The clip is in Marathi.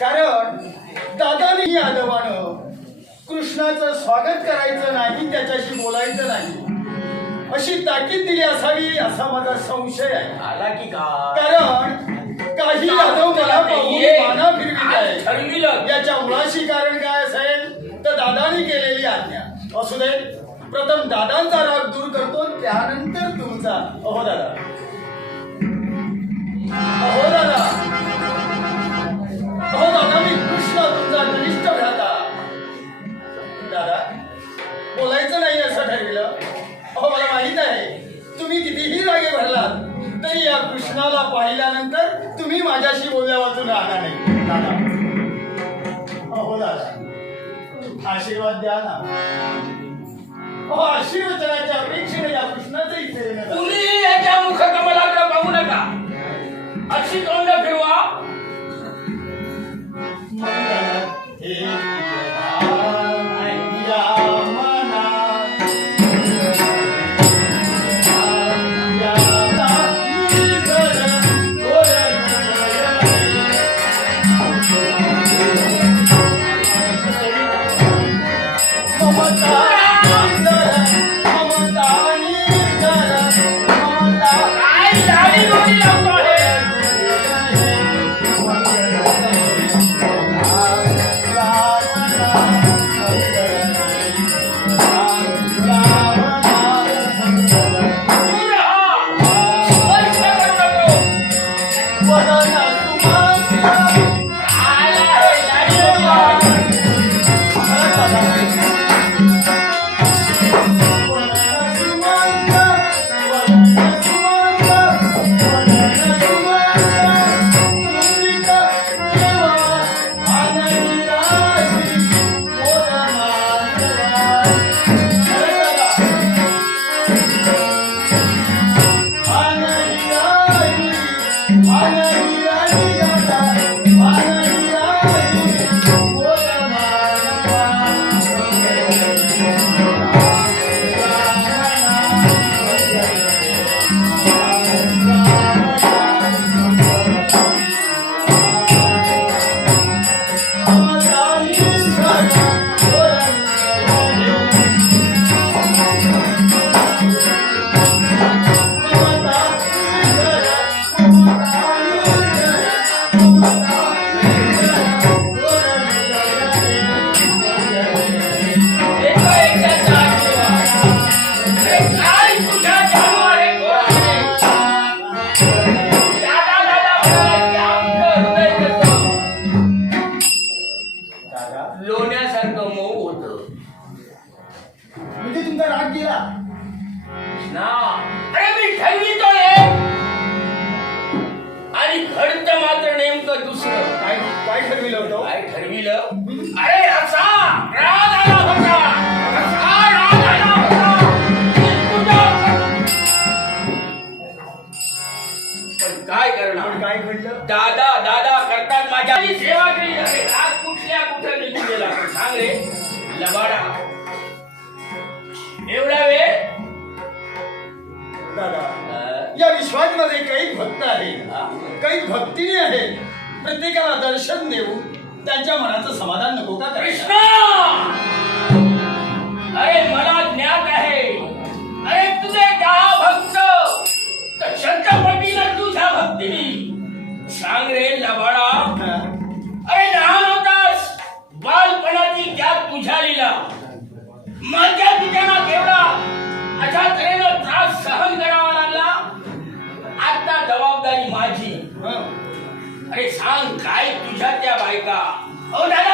कारण दादानी यादवानं कृष्णाचं स्वागत करायचं नाही त्याच्याशी बोलायचं नाही. अशी ताकीद दिली असावी असा माझा संशय आहे. आला की कारण काही यादव मला पाहून माना फिरवित आहे ठरविलं. याच्या मुळाशी कारण काय असेल तर दादानी केलेली आज्ञा. असू दे. प्रथम दादांचा राग दूर करतो त्यानंतर तुमचा अहो दादा. अहो दादा. तरी या कृष्णाला पाहिल्यानंतर तुम्ही माझ्याशी बोलल्या वाचून राहणार नाही. दादा. हो, हो दादा. आशीर्वाद द्या ना. हो आशीर्वचनाच्या अपेक्षेने या कृष्णाचं इथे येणं याच्या मुख कमलाकडे पाहू नका? अशी तोंड Hallelujah. लोण्यासारखं मऊ होतं. म्हणजे तुमचा राग गेला? ना. अरे मी ठरवितो आणि घडतं मात्र नेमकं दुसरं. काय काय ठरविलं होतं? काय ठरविलं? अरे असा राग आला होता. असा राग आला होता. की तुझ्या- पण काय पण करणार काय घडलं? दादा दादा करतात माझ्या. सेवा केली गेला पण सांग रे लबाडा. एवढा वेळ? दादा या विश्वामध्ये काही भक्त आहेत. काही भक्तीने आहेत प्रत्येकाला दर्शन देऊन त्यांच्या मनाचं समाधान नको का कृष्णा! अरे सांग